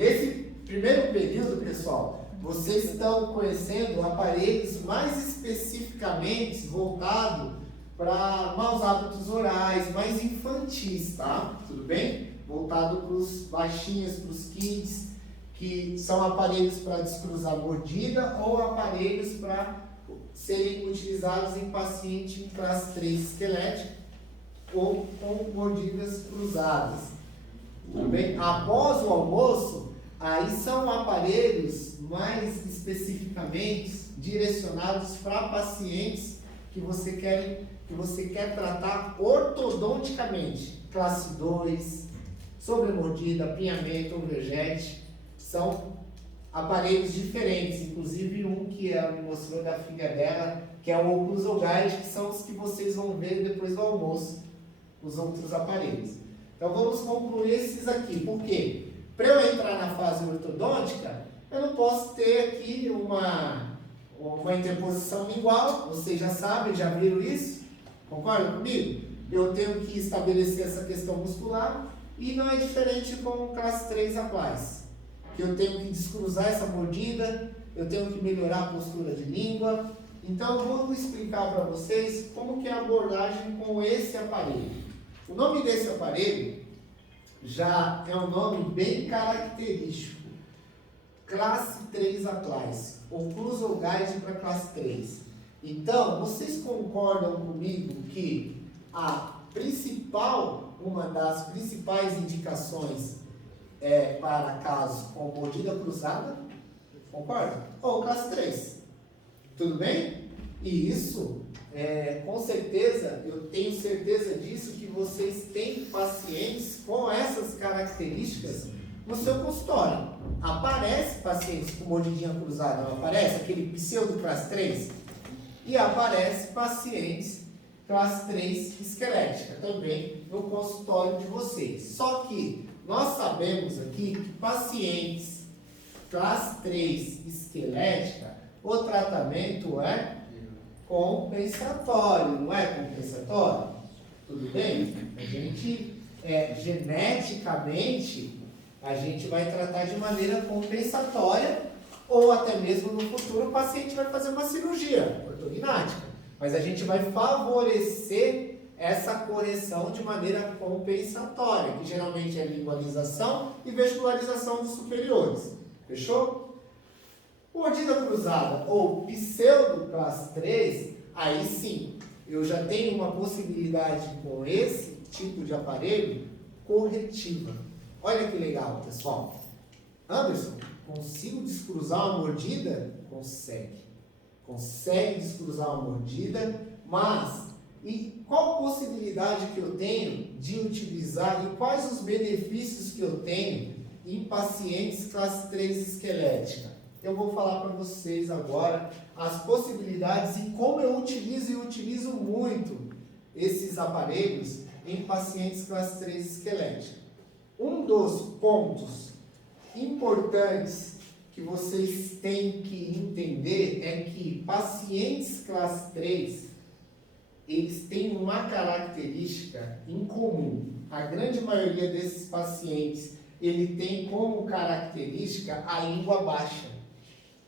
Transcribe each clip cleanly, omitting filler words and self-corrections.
nesse primeiro período, pessoal, vocês estão conhecendo aparelhos mais especificamente voltados para maus hábitos orais, mais infantis, tá? Tudo bem? Voltado para os baixinhos, para os kids, que são aparelhos para descruzar mordida ou aparelhos para serem utilizados em paciente em classe 3 esquelética ou com mordidas cruzadas. Tudo bem? Após o almoço, aí são aparelhos mais especificamente direcionados para pacientes que você quer tratar ortodonticamente. Classe 2, sobremordida, apinhamento, overjet, são aparelhos diferentes, inclusive um que ela me mostrou da filha dela, que é o Oclusoguide, que são os que vocês vão ver depois do almoço, os outros aparelhos. Então vamos concluir esses aqui, por quê? Para eu entrar na fase ortodôntica, eu não posso ter aqui uma interposição lingual, vocês já sabem, já viram isso? Concordam comigo? Eu tenho que estabelecer essa questão muscular e não é diferente com classe 3 applies, que eu tenho que descruzar essa mordida, eu tenho que melhorar a postura de língua. Então eu vou explicar para vocês como que é a abordagem com esse aparelho. O nome desse aparelho já é um nome bem característico. Classe 3 applies, Oclusoguide para classe 3. Então, vocês concordam comigo que uma das principais indicações é para casos com mordida cruzada? Concorda? Ou classe 3. Tudo bem? E isso, com certeza, eu tenho certeza disso, que vocês têm pacientes com essas características no seu consultório. Aparece pacientes com mordidinha cruzada, não aparece? Aquele pseudo classe 3? E aparece pacientes classe 3 esquelética também no consultório de vocês. Só que nós sabemos aqui que pacientes classe 3 esquelética, o tratamento é compensatório, não é compensatório? Tudo bem? A gente, geneticamente, a gente vai tratar de maneira compensatória, ou até mesmo no futuro o paciente vai fazer uma cirurgia ortognática, mas a gente vai favorecer essa correção de maneira compensatória, que geralmente é lingualização e vestibularização dos superiores. Fechou? Mordida cruzada ou pseudo classe 3, aí sim, eu já tenho uma possibilidade com esse tipo de aparelho corretiva. Olha que legal, pessoal. Anderson, consigo descruzar uma mordida? Consegue. Consegue descruzar uma mordida, mas e qual possibilidade que eu tenho de utilizar e quais os benefícios que eu tenho em pacientes classe 3 esquelética? Eu vou falar para vocês agora as possibilidades e como eu utilizo, e utilizo muito esses aparelhos em pacientes classe 3 esquelética. Um dos pontos importantes que vocês têm que entender é que pacientes classe 3, eles têm uma característica em comum. A grande maioria desses pacientes, ele tem como característica a língua baixa.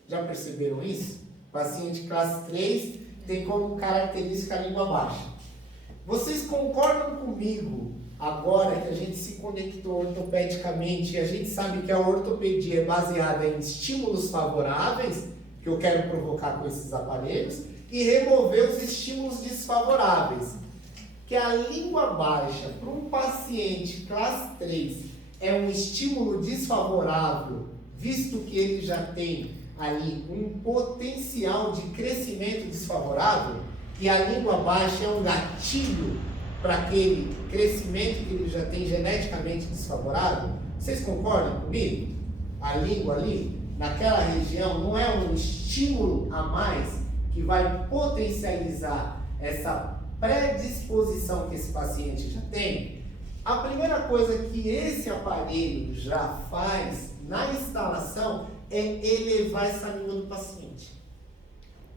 Já perceberam isso? Paciente classe 3 tem como característica a língua baixa. Vocês concordam comigo, agora que a gente se conectou ortopedicamente e a gente sabe que a ortopedia é baseada em estímulos favoráveis, que eu quero provocar com esses aparelhos, e remover os estímulos desfavoráveis? Que a língua baixa para um paciente classe 3 é um estímulo desfavorável, visto que ele já tem ali um potencial de crescimento desfavorável, e a língua baixa é um gatilho para aquele crescimento que ele já tem geneticamente desfavorável. Vocês concordam comigo? A língua ali, naquela região, não é um estímulo a mais que vai potencializar essa predisposição que esse paciente já tem? A primeira coisa que esse aparelho já faz na instalação é elevar essa língua do paciente.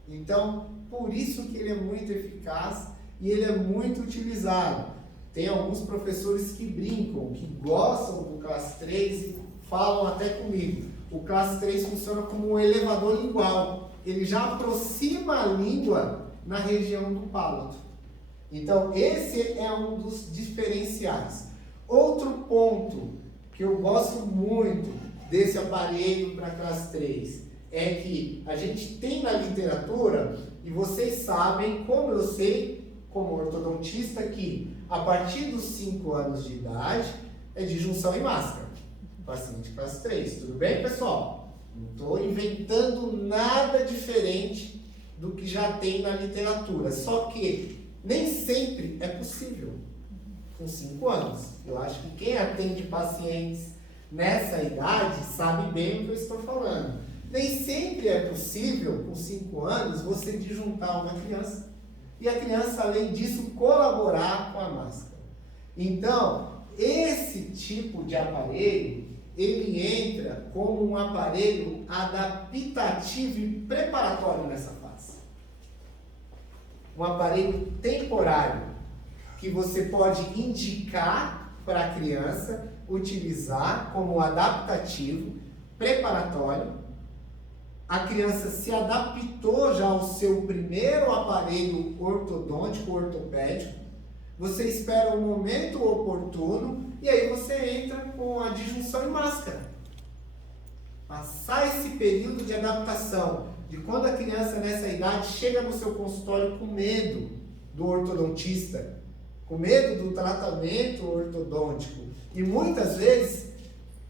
Então, por isso que ele é muito eficaz e ele é muito utilizado. Tem alguns professores que brincam, que gostam do classe 3 e falam até comigo, o classe 3 funciona como um elevador lingual. Ele já aproxima a língua na região do palato. Então, esse é um dos diferenciais. Outro ponto que eu gosto muito desse aparelho para classe 3 é que a gente tem na literatura, e vocês sabem, como eu sei, como ortodontista, que a partir dos 5 anos de idade é disjunção e máscara. Paciente classe 3. Tudo bem, pessoal? Não estou inventando nada diferente do que já tem na literatura. Só que nem sempre é possível com 5 anos. Eu acho que quem atende pacientes nessa idade sabe bem o que eu estou falando. Nem sempre é possível, com 5 anos, você disjuntar uma criança. E a criança, além disso, colaborar com a máscara. Então, esse tipo de aparelho, ele entra como um aparelho adaptativo e preparatório nessa fase. Um aparelho temporário, que você pode indicar para a criança utilizar como adaptativo, preparatório. A criança se adaptou já ao seu primeiro aparelho ortodôntico, ortopédico. Você espera o momento oportuno e aí você entra com a disjunção e máscara. Passar esse período de adaptação, de quando a criança nessa idade chega no seu consultório com medo do ortodontista, com medo do tratamento ortodôntico. E muitas vezes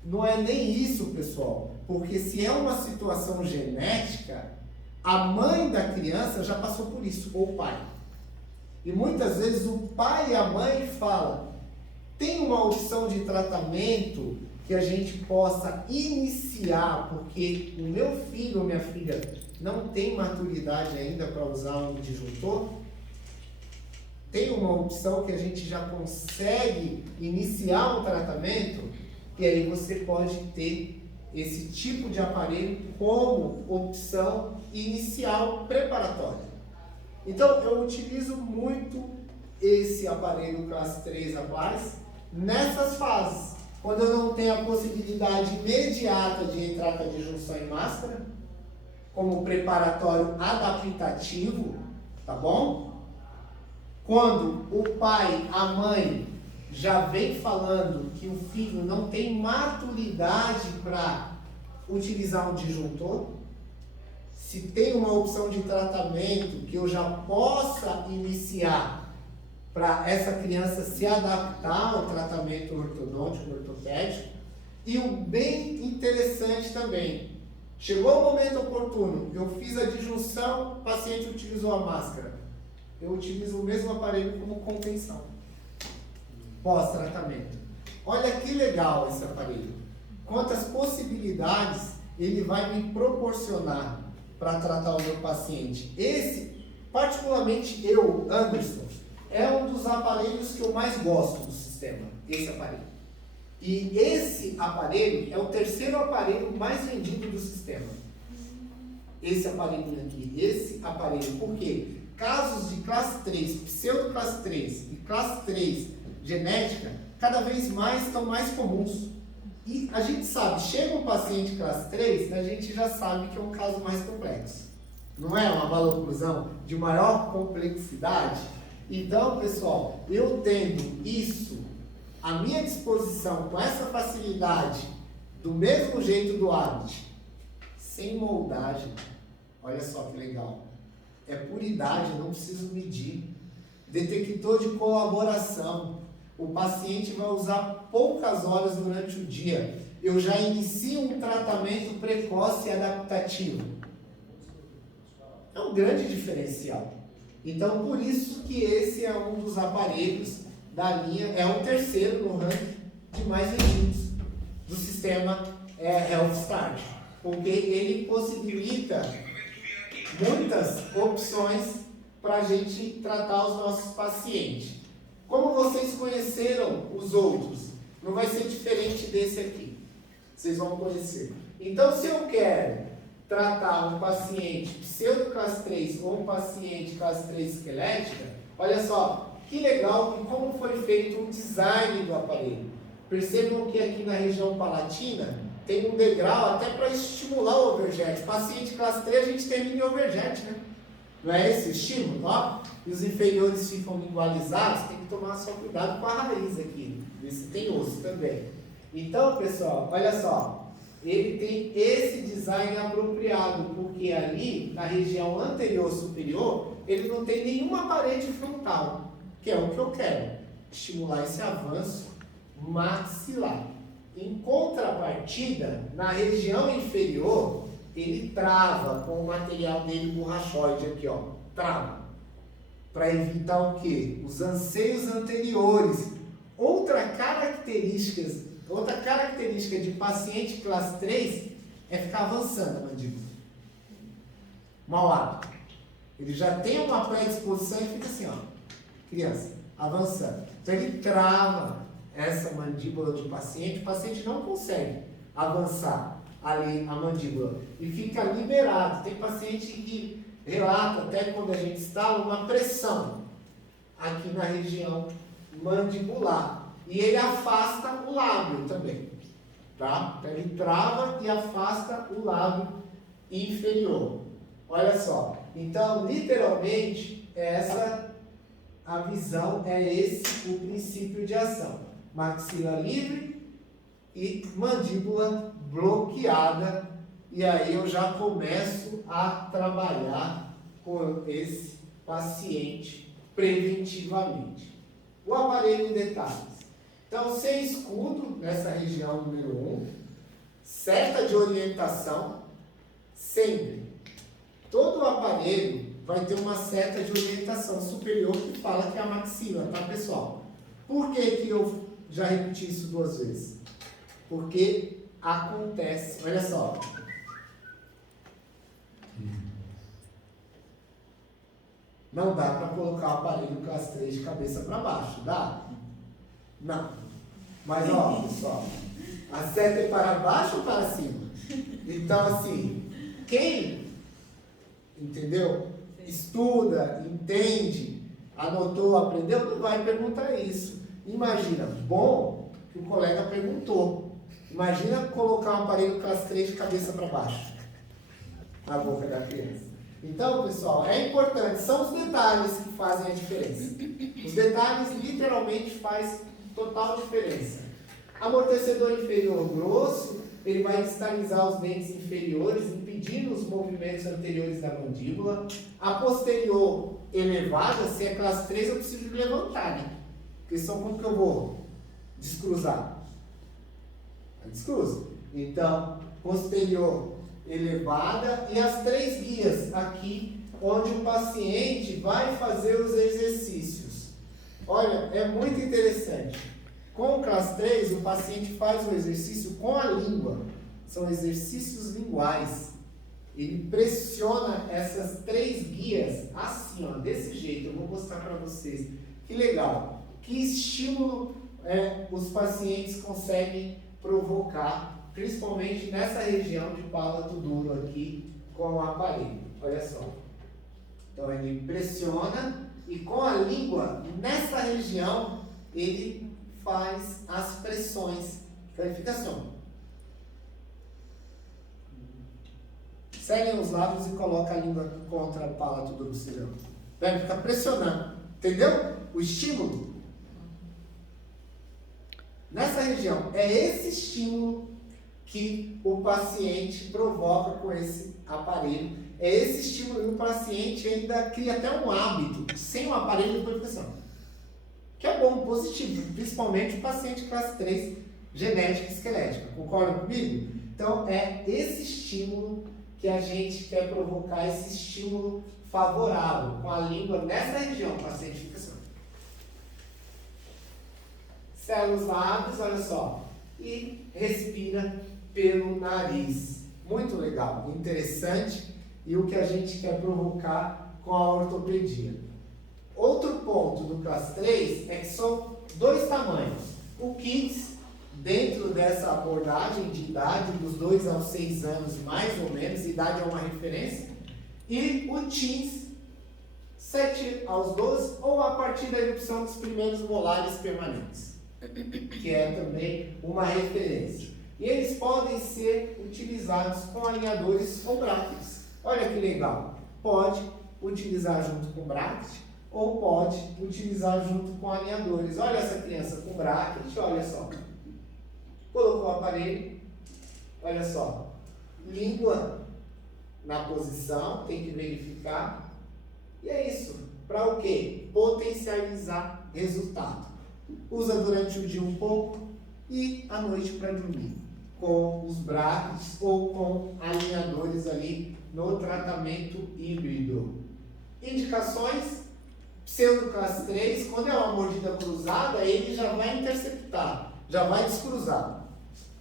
não é nem isso, pessoal, porque se é uma situação genética, a mãe da criança já passou por isso, ou o pai. E muitas vezes o pai e a mãe falam, tem uma opção de tratamento que a gente possa iniciar, porque o meu filho ou minha filha não tem maturidade ainda para usar um disjuntor? Tem uma opção que a gente já consegue iniciar um tratamento? E aí você pode ter esse tipo de aparelho como opção inicial preparatória. Então, eu utilizo muito esse aparelho classe 3 Applies nessas fases. Quando eu não tenho a possibilidade imediata de entrar com a disjunção em máscara, como preparatório adaptativo, tá bom? Quando o pai, a mãe, já vem falando que o filho não tem maturidade para utilizar um disjuntor, se tem uma opção de tratamento que eu já possa iniciar para essa criança se adaptar ao tratamento ortodôntico, ortopédico. E o bem interessante também, chegou o momento oportuno, eu fiz a disjunção, o paciente utilizou a máscara, eu utilizo o mesmo aparelho como contenção, pós-tratamento. Olha que legal esse aparelho, quantas possibilidades ele vai me proporcionar para tratar o meu paciente. Esse, particularmente eu, Anderson, é um dos aparelhos que eu mais gosto do sistema, esse aparelho. E esse aparelho é o terceiro aparelho mais vendido do sistema. Esse aparelho aqui, esse aparelho. Por quê? Casos de classe 3, pseudo-classe 3 e classe 3 genética, cada vez mais estão mais comuns. E a gente sabe, chega um paciente classe 3, a gente já sabe que é um caso mais complexo. Não é uma maloclusão de maior complexidade? Então, pessoal, eu tendo isso à minha disposição, com essa facilidade, do mesmo jeito do Abbott, sem moldagem, olha só que legal. É puridade, eu não preciso medir. Detector de colaboração. O paciente vai usar poucas horas durante o dia. Eu já inicio um tratamento precoce e adaptativo. É um grande diferencial. Então, por isso que esse é um dos aparelhos da linha, é o terceiro no ranking de mais vendidos do sistema Health Start, porque ele possibilita muitas opções para a gente tratar os nossos pacientes. Como vocês conheceram os outros, não vai ser diferente desse aqui. Vocês vão conhecer. Então, se eu quero tratar um paciente pseudo classe 3 ou um paciente classe 3 esquelética, olha só, que legal como foi feito o design do aparelho. Percebam que aqui na região palatina tem um degrau até para estimular o overjet. Paciente classe 3, a gente termina em overjet, né? Não é esse o estímulo, ó? E os inferiores ficam lingualizados, tem que tomar só cuidado com a raiz aqui, ver se tem osso também. Então, pessoal, olha só, ele tem esse design apropriado, porque ali, na região anterior superior, ele não tem nenhuma parede frontal, que é o que eu quero, estimular esse avanço maxilar. Em contrapartida, na região inferior, ele trava com o material dele borrachoide aqui, ó, trava. Para evitar o quê? Os anseios anteriores. Outra característica de paciente classe 3 é ficar avançando a mandíbula. Mau hábito. Ele já tem uma predisposição e fica assim, ó, criança, avançando. Então ele trava essa mandíbula do paciente, o paciente não consegue avançar ali a mandíbula e fica liberado. Tem paciente que relata, até quando a gente instala, uma pressão aqui na região mandibular e ele afasta o lábio também, tá? Então ele trava e afasta o lábio inferior. Olha só, então literalmente essa a visão, é esse o princípio de ação. Maxila livre e mandíbula bloqueada. E aí eu já começo a trabalhar com esse paciente preventivamente. O aparelho em detalhes. Então, sem escudo nessa região número 1, seta de orientação, sempre. Todo o aparelho vai ter uma seta de orientação superior que fala que é a maxila, tá, pessoal? Por que eu já repeti isso 2 vezes? Porque acontece, olha só. Não dá para colocar o aparelho classe 3 de cabeça para baixo, dá? Não. Mas, ó, pessoal, a seta é para baixo ou para cima? Então, assim, quem, entendeu? Estuda, entende, anotou, aprendeu, não vai perguntar isso. Imagina, bom que o colega perguntou. Imagina colocar um aparelho classe 3 de cabeça para baixo na boca da criança. Então, pessoal, é importante, são os detalhes que fazem a diferença. Os detalhes literalmente fazem total diferença. Amortecedor inferior grosso, ele vai distalizar os dentes inferiores, impedindo os movimentos anteriores da mandíbula. A posterior elevada, se é classe 3, eu preciso levantar, né? Porque senão como que eu vou descruzar? Descruza. Então, posterior elevada e as 3 guias aqui, onde o paciente vai fazer os exercícios. Olha, é muito interessante. Com o classe 3, o paciente faz o exercício com a língua. São exercícios linguais. Ele pressiona essas 3 guias assim, ó, desse jeito. Eu vou mostrar para vocês. Que legal. Que estímulo os pacientes conseguem provocar, principalmente nessa região de palato duro aqui com o aparelho. Olha só. Então ele pressiona e com a língua, nessa região, ele faz as pressões. Então ele fica assim, ó. Seguem os lábios e coloca a língua contra o palato duro. Ele fica pressionando. Entendeu? O estímulo. Nessa região, é esse estímulo que o paciente provoca com esse aparelho. É esse estímulo e o paciente ainda cria até um hábito, sem o aparelho de proteção. Que é bom, positivo, principalmente o paciente classe 3, genética e esquelética. Concordam comigo? Então, é esse estímulo que a gente quer provocar, esse estímulo favorável, com a língua nessa região, o paciente fica assim. Sela os lábios, olha só, e respira pelo nariz. Muito legal, interessante, e o que a gente quer provocar com a ortopedia. Outro ponto do classe 3 é que são 2 tamanhos. O Kids, dentro dessa abordagem de idade, dos 2 aos 6 anos, mais ou menos, idade é uma referência, e o Teens, 7 aos 12, ou a partir da erupção dos primeiros molares permanentes, que é também uma referência. E eles podem ser utilizados com alinhadores ou brackets. Olha que legal. Pode utilizar junto com bracket ou pode utilizar junto com alinhadores. Olha essa criança com bracket, olha só. Colocou o aparelho, olha só. Língua na posição, tem que verificar. E é isso. Para o quê? Potencializar resultado. Usa durante o dia um pouco e à noite para dormir. Com os brackets ou com alinhadores ali no tratamento híbrido. Indicações: pseudo classe 3, quando é uma mordida cruzada, ele já vai interceptar, já vai descruzar.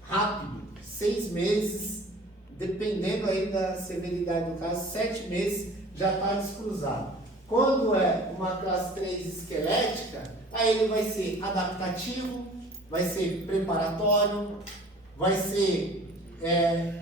Rápido, 6 meses, dependendo aí da severidade do caso, 7 meses já está descruzado. Quando é uma classe 3 esquelética, aí ele vai ser adaptativo, vai ser preparatório, vai ser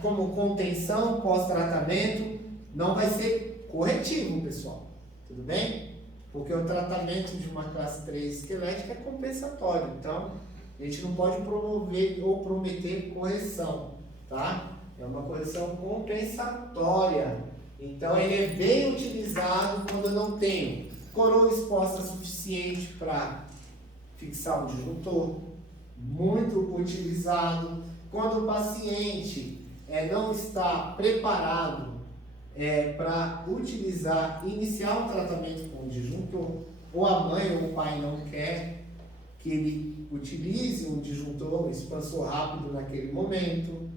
como contenção pós-tratamento, não vai ser corretivo, pessoal. Tudo bem? Porque o tratamento de uma classe 3 esquelética é compensatório. Então, a gente não pode promover ou prometer correção, tá? É uma correção compensatória. Então, ele é bem utilizado quando eu não tenho coroa exposta suficiente para fixar um disjuntor. Muito utilizado quando o paciente não está preparado para iniciar um tratamento com o disjuntor, ou a mãe ou o pai não quer que ele utilize um disjuntor, um expansor rápido naquele momento.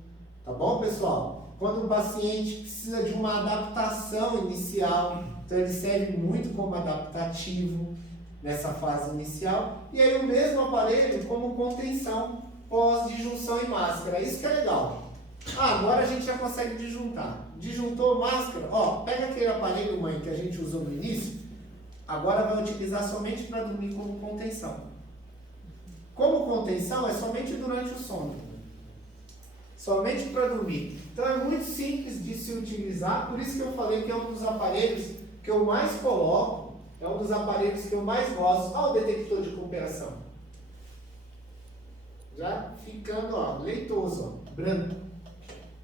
Tá bom, pessoal? Quando o paciente precisa de uma adaptação inicial, então ele serve muito como adaptativo nessa fase inicial. E aí o mesmo aparelho como contenção pós-disjunção em máscara. Isso que é legal. Agora a gente já consegue disjuntar. Disjuntou máscara, pega aquele aparelho, mãe, que a gente usou no início, agora vai utilizar somente para dormir como contenção. Como contenção é somente durante o sono. Somente para dormir. Então é muito simples de se utilizar, por isso que eu falei que é um dos aparelhos que eu mais coloco, é um dos aparelhos que eu mais gosto. Olha o detector de cooperação. Já ficando, leitoso, branco.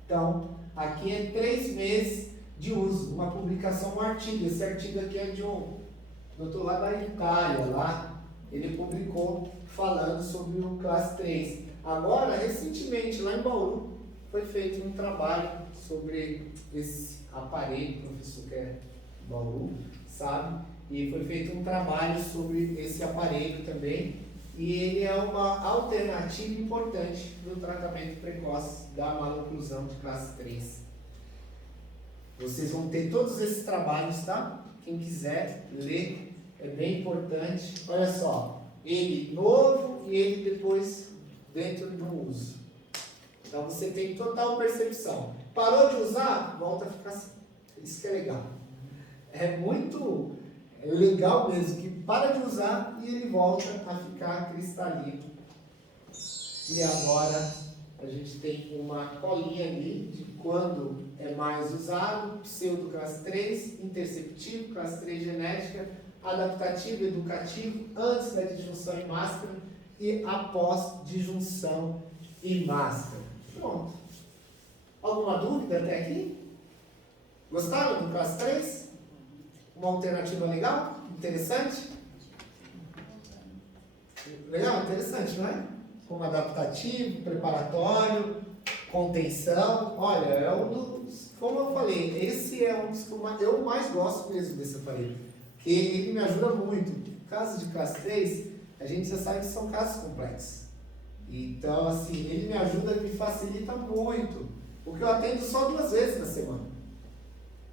Então, aqui é 3 meses de uso. Uma publicação, um artigo. Esse artigo aqui é de um doutor lá da Itália, lá. Ele publicou falando sobre o classe 3. Agora, recentemente, lá em Bauru, foi feito um trabalho sobre esse aparelho, o professor que é Bauru, sabe? E foi feito um trabalho sobre esse aparelho também. E ele é uma alternativa importante no tratamento precoce da maloclusão de classe 3. Vocês vão ter todos esses trabalhos, tá? Quem quiser ler, é bem importante. Olha só, ele novo e ele depois dentro do uso. Então você tem total percepção. Parou de usar, volta a ficar assim. Isso que é legal. É muito legal mesmo, que para de usar e ele volta a ficar cristalino. E agora a gente tem uma colinha ali de quando é mais usado: pseudo classe 3, interceptivo, classe 3 genética, adaptativo, educativo, antes da disjunção em máscara e após disjunção em máscara. Pronto. Alguma dúvida até aqui? Gostaram do classe 3? Uma alternativa legal? Interessante? Legal? Interessante, não é? Como adaptativo, preparatório, contenção. Olha, é um dos, como eu falei, esse é um dos que eu mais gosto mesmo desse aparelho, que ele me ajuda muito. Casos de classe 3, a gente já sabe que são casos complexos. Então, assim, ele me ajuda, me facilita muito, porque eu atendo só 2 vezes na semana.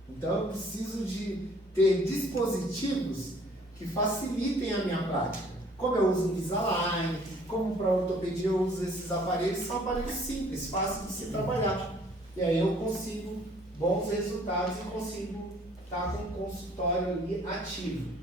Então, eu preciso de ter dispositivos que facilitem a minha prática. Como eu uso Invisalign, como para ortopedia eu uso esses aparelhos, são aparelhos simples, fáceis de se trabalhar. E aí eu consigo bons resultados e consigo estar com o consultório ali ativo.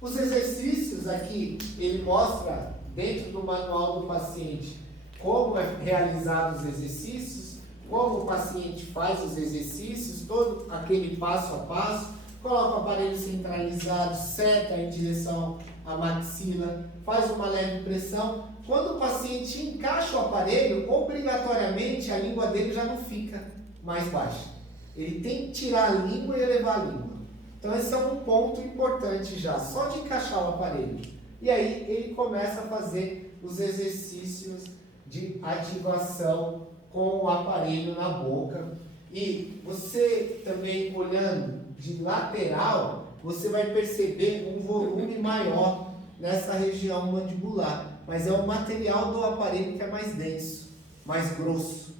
Os exercícios aqui, ele mostra dentro do manual do paciente como é realizado os exercícios, como o paciente faz os exercícios, todo aquele passo a passo. Coloca o aparelho centralizado, seta em direção à maxila, faz uma leve pressão, quando o paciente encaixa o aparelho, obrigatoriamente a língua dele já não fica mais baixa. Ele tem que tirar a língua e elevar a língua. Então esse é um ponto importante já, só de encaixar o aparelho. E aí ele começa a fazer os exercícios de ativação com o aparelho na boca. E você também olhando de lateral, você vai perceber um volume maior nessa região mandibular. Mas é o material do aparelho que é mais denso, mais grosso,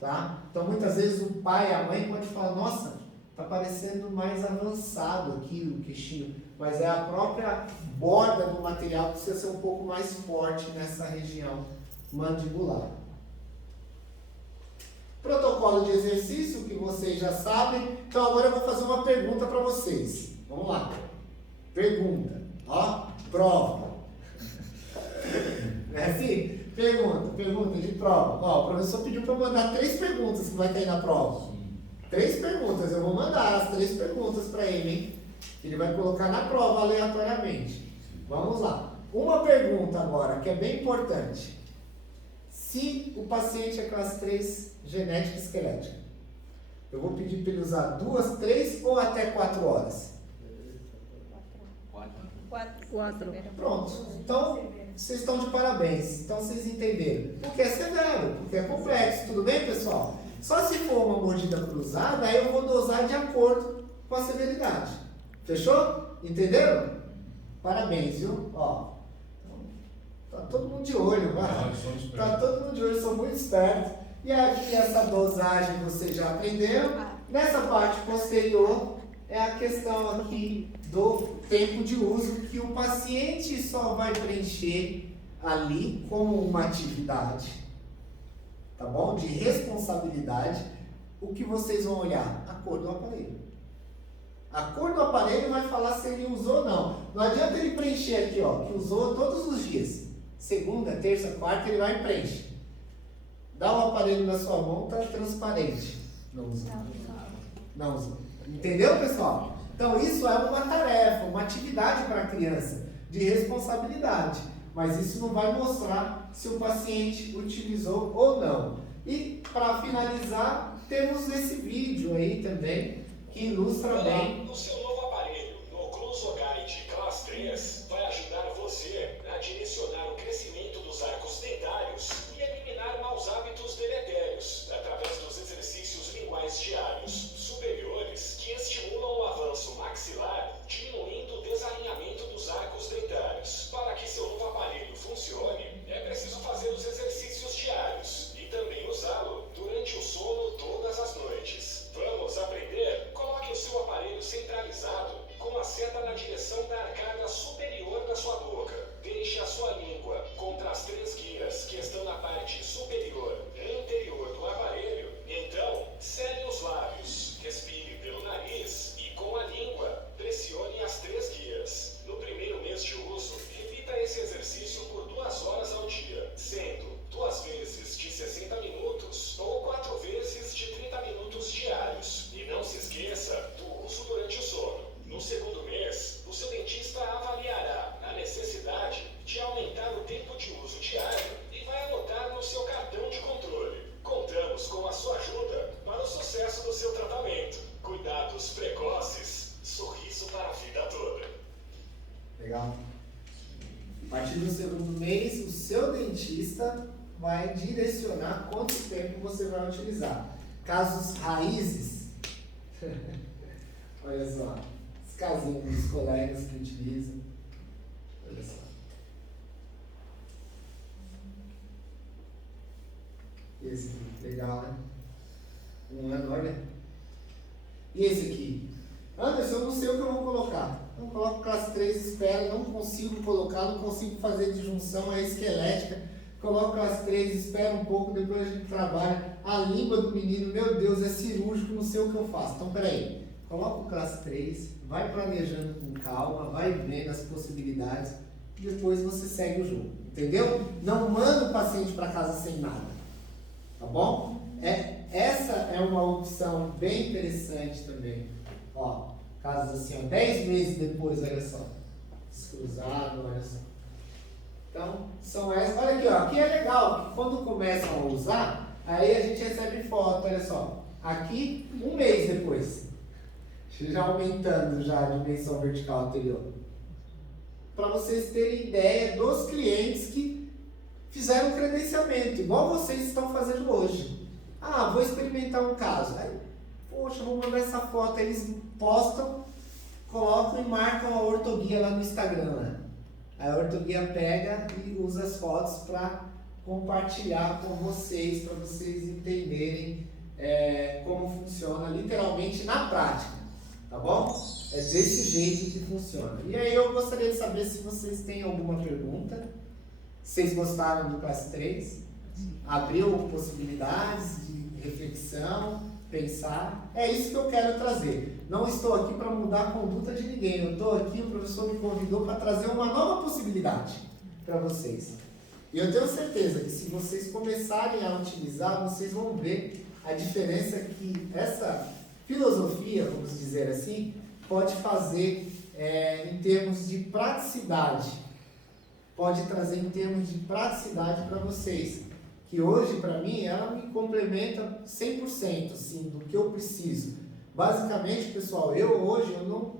tá? Então muitas vezes o pai e a mãe pode falar, nossa, tá parecendo mais avançado aqui o queixinho, mas é a própria borda do material que precisa ser um pouco mais forte nessa região mandibular. Protocolo de exercício que vocês já sabem. Então agora eu vou fazer uma pergunta para vocês. Vamos lá. Pergunta. Ó, prova. É assim? Pergunta de prova. Ó, o professor pediu para eu mandar 3 perguntas que vai cair na prova. 3 perguntas. Eu vou mandar as 3 perguntas para ele, hein? Ele vai colocar na prova aleatoriamente. Vamos lá. Uma pergunta agora que é bem importante. Se o paciente é classe 3 genética e esquelética, eu vou pedir para ele usar 2, 3 ou até 4 horas? 4. Pronto. Então, vocês estão de parabéns. Então, vocês entenderam. Porque é severo, porque é complexo. Tudo bem, pessoal? Só se for uma mordida cruzada, aí eu vou dosar de acordo com a severidade. Fechou? Entenderam? Parabéns, viu? Ó. Tá todo mundo de olho, vai. Tá todo mundo de olho, sou muito esperto. E aqui essa dosagem vocês já aprenderam. Nessa parte posterior é a questão aqui do tempo de uso, que o paciente só vai preencher ali como uma atividade, tá bom? De responsabilidade. O que vocês vão olhar? A cor do aparelho. A cor do aparelho vai falar se ele usou ou não. Não adianta ele preencher aqui, ó, que usou todos os dias. Segunda, terça, quarta, ele vai e preenche. Dá o aparelho na sua mão, tá transparente. Não usa. Não usa. Entendeu, pessoal? Então isso é uma tarefa, uma atividade para a criança, de responsabilidade. Mas isso não vai mostrar se o paciente utilizou ou não. E para finalizar, temos esse vídeo aí também, que ilustra bem. O seu novo aparelho, no Occlusoguide Class 3, vai ajudar você a direcionar o crescimento dos arcos dentários e eliminar maus hábitos deletérios, através dos exercícios linguais diários superiores que estimulam o avanço maxilar, diminuindo o desalinhamento dos arcos dentários. Para que seu novo aparelho funcione, é preciso fazer os exercícios diários e também usá-lo durante o sono todas as noites. Vamos aprender? Coloque o seu aparelho centralizado com a seta na direção da arcada superior da sua boca. Deixe a sua língua contra as 3 guias que estão na parte superior anterior do aparelho. Então, cele os lábios, respire pelo nariz e com a língua pressione as 3 guias. No primeiro mês de uso, repita esse exercício por 2 horas ao dia, sendo 2 vezes de 60 minutos ou 4 vezes de 30 minutos diários. E não se esqueça do uso durante o sono. No segundo mês, o seu dentista avaliará a necessidade de aumentar o tempo de uso diário e vai anotar no seu cartão de controle. Contamos com a sua ajuda para o sucesso do seu tratamento. Cuidados precoces, sorriso para a vida toda. Legal? A partir do segundo mês, o seu dentista vai direcionar quanto tempo você vai utilizar. Casos raízes, olha só, os casinhos dos colegas que utilizam, olha só. Esse aqui, legal, né? Um ano, olha. E esse aqui? Anderson, eu não sei o que eu vou colocar. Eu coloco classe 3, espero, não consigo colocar, não consigo fazer disjunção, é esquelética. Coloco classe 3, espera um pouco, depois a gente trabalha. A língua do menino, meu Deus, é cirúrgico, não sei o que eu faço. Então, peraí. Coloca o classe 3, vai planejando com calma, vai vendo as possibilidades, e depois você segue o jogo. Entendeu? Não manda o paciente para casa sem nada. Tá bom? Essa é uma opção bem interessante também. Ó, casos assim, ó, 10 meses depois, olha só. Descruzado, olha só. Então, são essas. Olha aqui, ó, aqui é legal, que quando começam a usar, aí a gente recebe foto, olha só. Aqui, um mês depois. Já aumentando já a dimensão vertical anterior. Para vocês terem ideia dos clientes que fizeram credenciamento, igual vocês estão fazendo hoje. Ah, vou experimentar um caso. Aí, poxa, vou mandar essa foto. Aí eles postam, colocam e marcam a ortoguia lá no Instagram. Né? A ortoguia pega e usa as fotos para compartilhar com vocês, para vocês entenderem como funciona literalmente na prática. Tá bom? É desse jeito que funciona. E aí eu gostaria de saber se vocês têm alguma pergunta. Vocês gostaram do classe 3? Abriu possibilidades de reflexão, pensar. É isso que eu quero trazer. Não estou aqui para mudar a conduta de ninguém. Eu estou aqui, o professor me convidou para trazer uma nova possibilidade para vocês. E eu tenho certeza que se vocês começarem a utilizar, vocês vão ver a diferença que essa filosofia, vamos dizer assim, pode fazer em termos de praticidade. Pode trazer em termos de praticidade para vocês. Que hoje, para mim, ela me complementa 100%, assim, do que eu preciso. Basicamente, pessoal, hoje eu não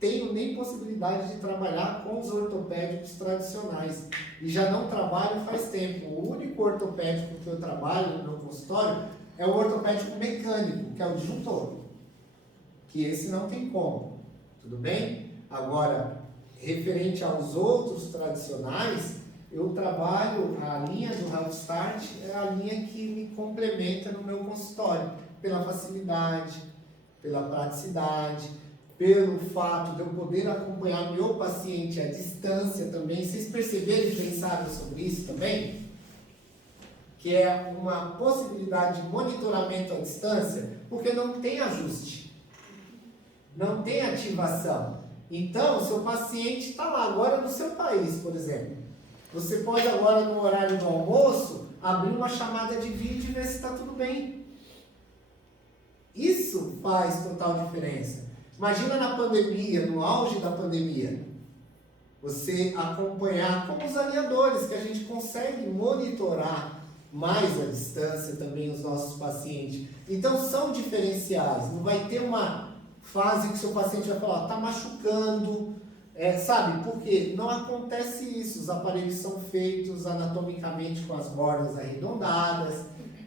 tenho nem possibilidade de trabalhar com os ortopédicos tradicionais. E já não trabalho faz tempo. O único ortopédico que eu trabalho no meu consultório é o ortopédico mecânico, que é o disjuntor. Que esse não tem como, tudo bem? Agora, referente aos outros tradicionais, eu trabalho, a linha do Health Start é a linha que me complementa no meu consultório, pela facilidade, pela praticidade, pelo fato de eu poder acompanhar meu paciente à distância também. Vocês perceberam e pensaram sobre isso também? Que é uma possibilidade de monitoramento à distância, porque não tem ajuste. Não tem ativação. Então, o seu paciente está lá agora no seu país, por exemplo. Você pode agora, no horário do almoço, abrir uma chamada de vídeo e ver se está tudo bem. Isso faz total diferença. Imagina na pandemia, no auge da pandemia, você acompanhar como os alinhadores, que a gente consegue monitorar mais à distância também os nossos pacientes. Então, são diferenciais. Não vai ter uma fase que o seu paciente vai falar, está machucando, sabe? Porque não acontece isso. Os aparelhos são feitos anatomicamente com as bordas arredondadas.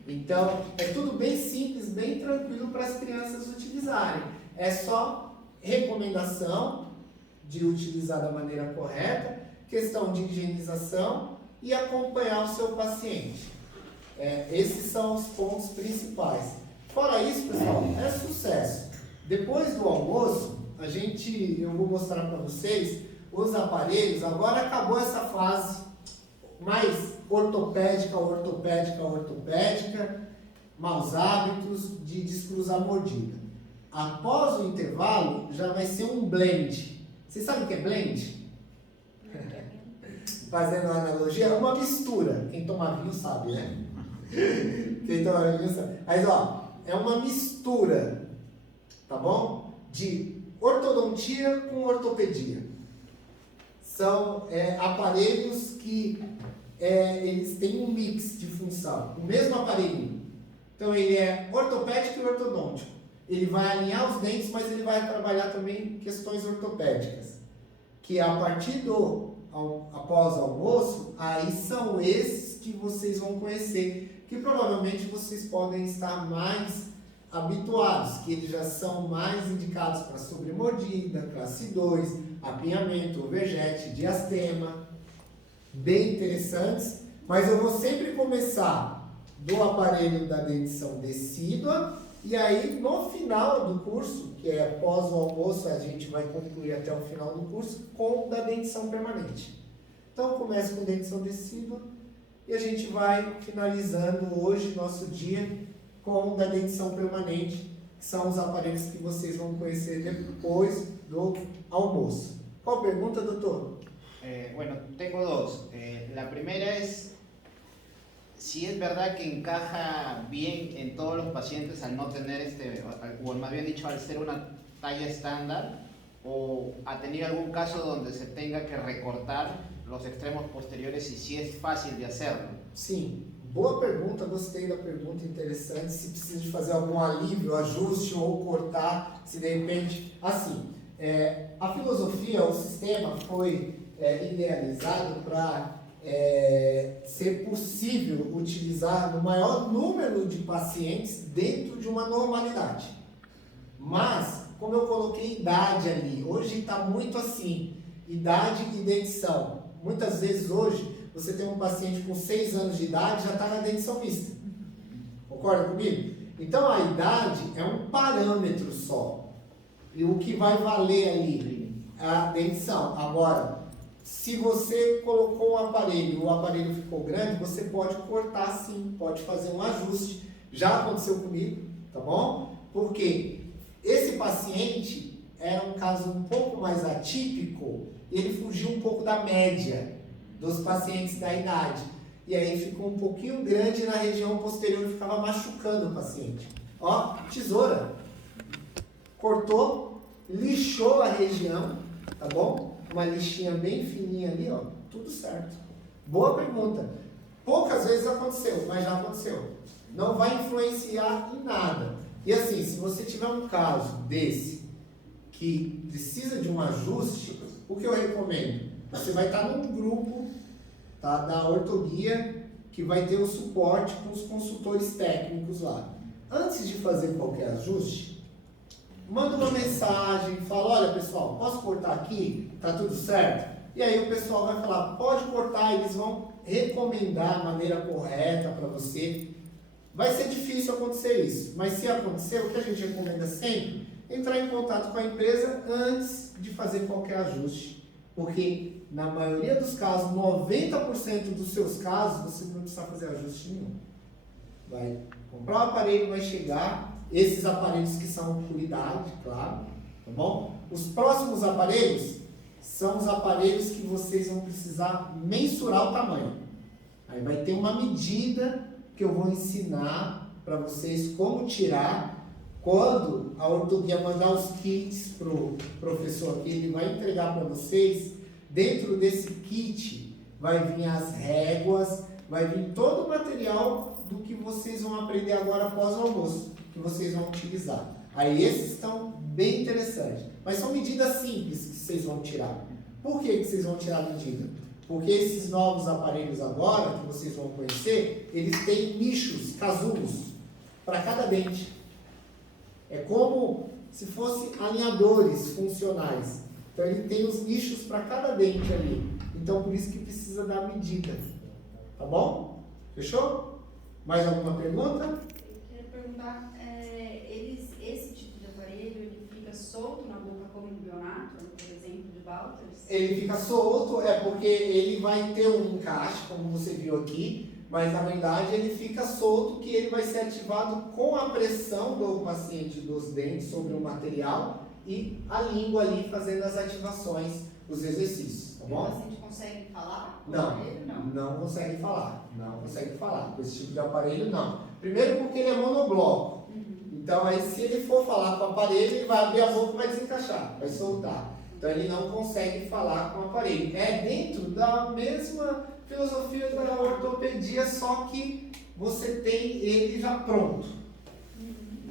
Então, é tudo bem simples, bem tranquilo para as crianças utilizarem. É só recomendação de utilizar da maneira correta, questão de higienização e acompanhar o seu paciente. Esses são os pontos principais. Fora isso, pessoal, é sucesso. Depois do almoço, eu vou mostrar para vocês os aparelhos. Agora acabou essa fase mais ortopédica, maus hábitos de descruzar mordida. Após o intervalo, já vai ser um blend. Vocês sabem o que é blend? Fazendo uma analogia, é uma mistura. Quem toma vinho sabe, né? Quem toma vinho sabe. Mas, ó, é uma mistura, tá bom? De ortodontia com ortopedia. São aparelhos que eles têm um mix de função. O mesmo aparelhinho. Então, ele é ortopédico e ortodôntico. Ele vai alinhar os dentes, mas ele vai trabalhar também questões ortopédicas. Que a partir após o almoço, aí são esses que vocês vão conhecer, que provavelmente vocês podem estar mais habituados, que eles já são mais indicados para sobremordida, classe 2, apinhamento, overjet, diastema, bem interessantes, mas eu vou sempre começar do aparelho da dentição decídua, e aí no final do curso, que é após o almoço, a gente vai concluir até o final do curso, com o da dentição permanente. Então começa com dentição decídua, e a gente vai finalizando hoje, nosso dia, com o da dentição permanente, que são os aparelhos que vocês vão conhecer depois do almoço. ¿Cuál pregunta, doctor? Bueno, tengo dos. La primera es si es verdad que encaja bien en todos los pacientes al no tener o más bien dicho, al ser una talla estándar, o ha tenido algún caso donde se tenga que recortar los extremos posteriores y si es fácil de hacerlo. Sim, boa pergunta, gostei da pergunta, interessante. Se precisa de fazer algum alívio, ajuste ou cortar, se de repente... Assim, a filosofia, o sistema foi idealizado para ser possível utilizar no maior número de pacientes dentro de uma normalidade. Mas, como eu coloquei idade ali, hoje está muito assim, idade e dentição. Muitas vezes hoje, você tem um paciente com 6 anos de idade, já está na dentição mista. Concorda comigo? Então, a idade é um parâmetro só. E o que vai valer ali é a dentição. Agora, se você colocou um aparelho e o aparelho ficou grande, você pode cortar sim, pode fazer um ajuste. Já aconteceu comigo, tá bom? Porque esse paciente era um caso um pouco mais atípico, ele fugiu um pouco da média dos pacientes da idade. E aí ficou um pouquinho grande na região posterior e ficava machucando o paciente. Ó, tesoura. Cortou, lixou a região, tá bom? Uma lixinha bem fininha ali, ó, tudo certo. Boa pergunta. Poucas vezes aconteceu, mas já aconteceu. Não vai influenciar em nada. E assim, se você tiver um caso desse, que precisa de um ajuste, o que eu recomendo? Você vai estar num grupo, tá, da ortoguia, que vai ter o suporte com os consultores técnicos lá. Antes de fazer qualquer ajuste, manda uma mensagem, fala, olha pessoal, posso cortar aqui? Tá tudo certo? E aí o pessoal vai falar, pode cortar, eles vão recomendar a maneira correta para você. Vai ser difícil acontecer isso, mas se acontecer, o que a gente recomenda sempre, entrar em contato com a empresa antes de fazer qualquer ajuste. Porque na maioria dos casos, 90% dos seus casos, você não precisa fazer ajuste nenhum. Vai comprar o aparelho, vai chegar, esses aparelhos que são por idade, claro, tá bom? Os próximos aparelhos são os aparelhos que vocês vão precisar mensurar o tamanho. Aí vai ter uma medida que eu vou ensinar para vocês como tirar. Quando a ortoguia mandar os kits para o professor aqui, ele vai entregar para vocês. Dentro desse kit vai vir as réguas, vai vir todo o material do que vocês vão aprender agora após o almoço, que vocês vão utilizar. Aí esses estão bem interessantes. Mas são medidas simples que vocês vão tirar. Por que vocês vão tirar a medida? Porque esses novos aparelhos agora, que vocês vão conhecer, eles têm nichos, casulos, para cada dente. É como se fossem alinhadores funcionais. Então ele tem os nichos para cada dente ali. Então por isso que precisa da medida. Tá bom? Fechou? Mais alguma pergunta? Eu queria perguntar, esse tipo de aparelho, ele fica solto na boca como embrionato, por exemplo, de Balters? Ele fica solto, porque ele vai ter um encaixe, como você viu aqui, mas na verdade ele fica solto, que ele vai ser ativado com a pressão do paciente dos dentes sobre o material e a língua ali fazendo as ativações, os exercícios, tá bom? O paciente consegue falar? Não consegue falar, não consegue falar, com esse tipo de aparelho não. Primeiro porque ele é monobloco, então aí se ele for falar com o aparelho, ele vai abrir a boca e vai desencaixar, vai soltar. Então ele não consegue falar com o aparelho. É dentro da mesma filosofia da ortopedia, só que você tem ele já pronto,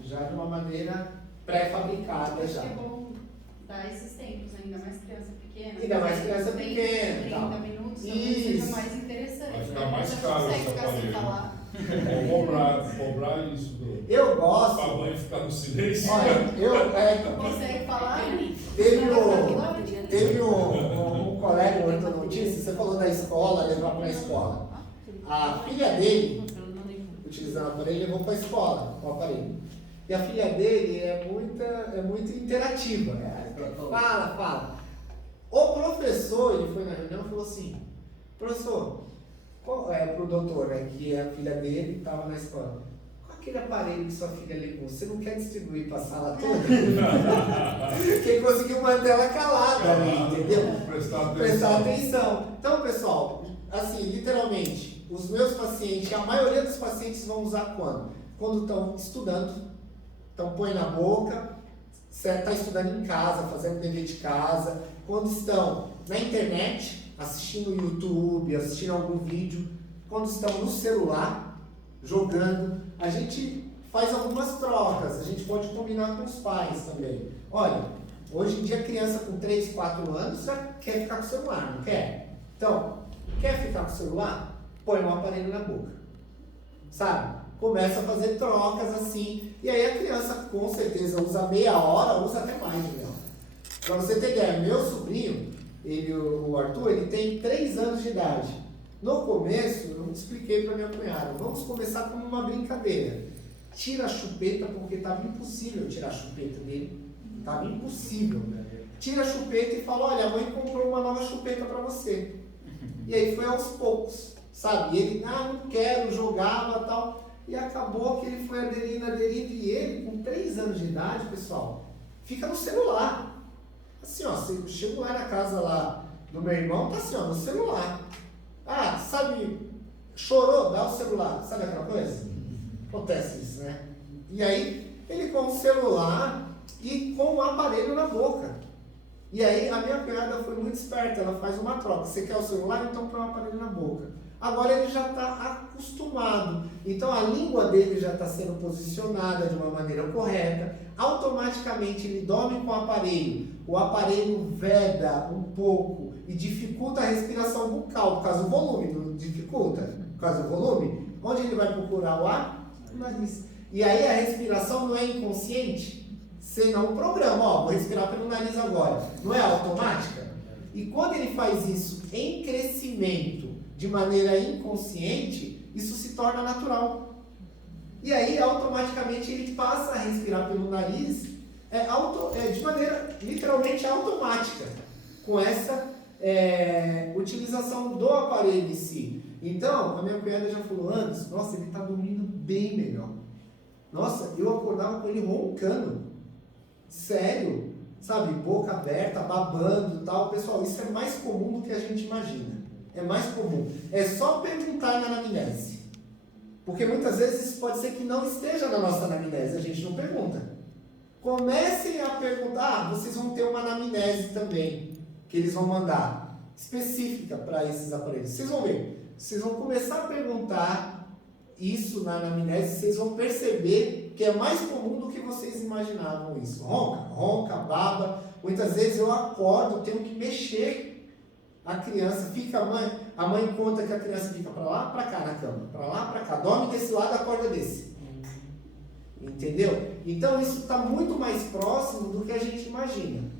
já de uma maneira pré-fabricada já. É bom dar esses tempos, ainda mais criança pequena. Ainda mais criança pequena, 30 tal. minutos, talvez seja mais interessante. Vai ficar mais caro consegue esse ficar sem aparelho. falar. Cobrar isso do Eu gosto. pra mãe ficar no silêncio. Olha, Consegue falar? teve um colega, um ortodontista, você falou da escola, levar para a escola. A filha dele, utilizando o aparelho, levou para a escola o aparelho. E a filha dele é muito interativa. Fala. O professor, ele foi na reunião e falou assim, professor, pro doutor, né, que a filha dele estava na escola, qual aquele aparelho que sua filha levou? Você não quer distribuir para a sala toda? Quem conseguiu manter ela calada ali, entendeu? Prestar atenção. Então, pessoal, assim, literalmente, os meus pacientes, a maioria dos pacientes vão usar quando? Quando estão estudando. Então põe na boca, está estudando em casa, fazendo dever de casa. Quando estão na internet, assistindo YouTube, assistindo algum vídeo, quando estão no celular, jogando, a gente faz algumas trocas, a gente pode combinar com os pais também. Olha, hoje em dia a criança com 3, 4 anos já quer ficar com o celular, não quer? Então, quer ficar com o celular? Põe um aparelho na boca, sabe? Começa a fazer trocas assim, e aí a criança com certeza usa meia hora, usa até mais de meia hora. Pra você ter ideia, meu sobrinho, o Arthur, ele tem 3 anos de idade. No começo, eu expliquei para minha cunhada, vamos começar com uma brincadeira. Tira a chupeta, porque estava impossível tirar a chupeta dele. Estava impossível. Tira a chupeta e fala, olha, a mãe comprou uma nova chupeta para você. E aí foi aos poucos, sabe? E ele, não quero, jogava e tal. E acabou que ele foi aderindo, e ele, com 3 anos de idade, pessoal, fica no celular. Assim, ó, eu chego lá na casa lá do meu irmão, tá assim, ó, no celular. Sabe, chorou, dá o celular, sabe aquela coisa? Acontece isso, né? E aí, ele com o celular e com o aparelho na boca. E aí, a minha cunhada foi muito esperta, ela faz uma troca. Você quer o celular, então põe o aparelho na boca. Agora ele já está acostumado, então a língua dele já está sendo posicionada de uma maneira correta, automaticamente ele dorme com o aparelho veda um pouco e dificulta a respiração bucal, por causa do volume, não dificulta? Por causa do volume, onde ele vai procurar o ar? No nariz. E aí a respiração não é inconsciente, senão o programa, vou respirar pelo nariz agora, não é automática? E quando ele faz isso em crescimento, de maneira inconsciente, isso se torna natural. E aí, automaticamente, ele passa a respirar pelo nariz de maneira literalmente automática, com essa utilização do aparelho em si. Então, a minha cunhada já falou, Anderson, nossa, ele está dormindo bem melhor. Nossa, eu acordava com ele roncando. Sério, sabe, boca aberta, babando e tal. Pessoal, isso é mais comum do que a gente imagina. É mais comum. É só perguntar na anamnese. Porque muitas vezes pode ser que não esteja na nossa anamnese, a gente não pergunta. Comecem a perguntar, vocês vão ter uma anamnese também, que eles vão mandar, específica para esses aparelhos. Vocês vão ver, vocês vão começar a perguntar isso na anamnese, vocês vão perceber que é mais comum do que vocês imaginavam isso. Ronca, baba. Muitas vezes eu acordo, tenho que mexer. A criança fica, a mãe conta que a criança fica para lá, para cá na cama, para lá, para cá, dorme desse lado, acorda desse. Entendeu? Então isso está muito mais próximo do que a gente imagina.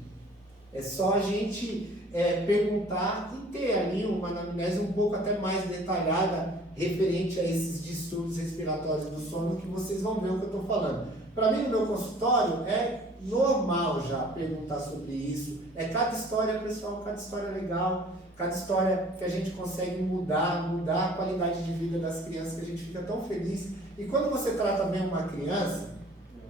É só a gente perguntar e ter ali uma anamnese um pouco até mais detalhada referente a esses distúrbios respiratórios do sono, que vocês vão ver o que eu estou falando. Para mim, no meu consultório, é normal já perguntar sobre isso. É cada história, pessoal, cada história legal, cada história que a gente consegue mudar a qualidade de vida das crianças, que a gente fica tão feliz. E quando você trata bem uma criança,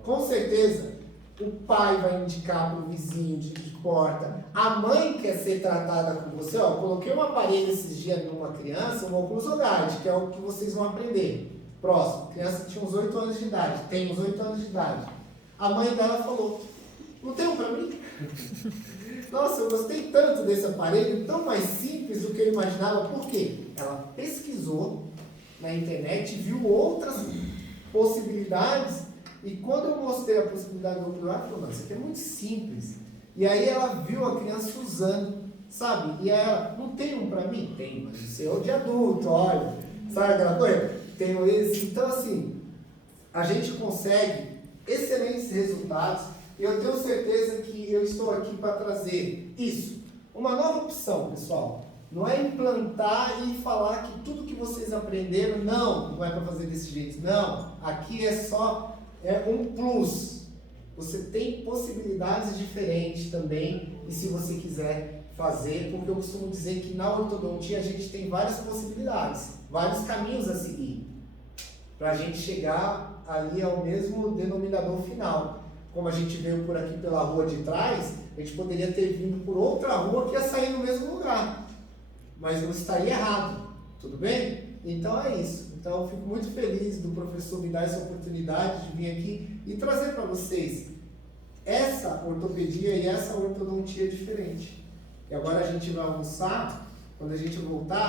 com certeza, o pai vai indicar para o vizinho de porta, a mãe quer ser tratada com você. Eu coloquei um aparelho esses dias numa criança, um óculos Ogade, que é o que vocês vão aprender. Próximo, criança que tinha uns 8 anos de idade, tem uns 8 anos de idade. A mãe dela falou, não tem um para mim? Nossa, eu gostei tanto desse aparelho, tão mais simples do que eu imaginava. Por quê? Ela pesquisou na internet, viu outras possibilidades, e quando eu mostrei a possibilidade do ocular, ela falou, não, isso aqui é muito simples. E aí ela viu a criança usando, sabe? E ela, não tem um para mim? Tem, mas isso é o de adulto, olha. Sabe aquela coisa? Tenho esse. Então, assim, a gente consegue excelentes resultados. E eu tenho certeza que eu estou aqui para trazer isso. Uma nova opção, pessoal. Não é implantar e falar que tudo que vocês aprenderam, não é para fazer desse jeito. Não, aqui é só um plus. Você tem possibilidades diferentes também, e se você quiser fazer, porque eu costumo dizer que na ortodontia a gente tem várias possibilidades, vários caminhos a seguir, para a gente chegar ali ao mesmo denominador final. Como a gente veio por aqui pela rua de trás, a gente poderia ter vindo por outra rua que ia sair no mesmo lugar, mas não estaria errado, tudo bem? Então é isso. Então eu fico muito feliz do professor me dar essa oportunidade de vir aqui e trazer para vocês essa ortopedia e essa ortodontia diferente. E agora a gente vai almoçar quando a gente voltar,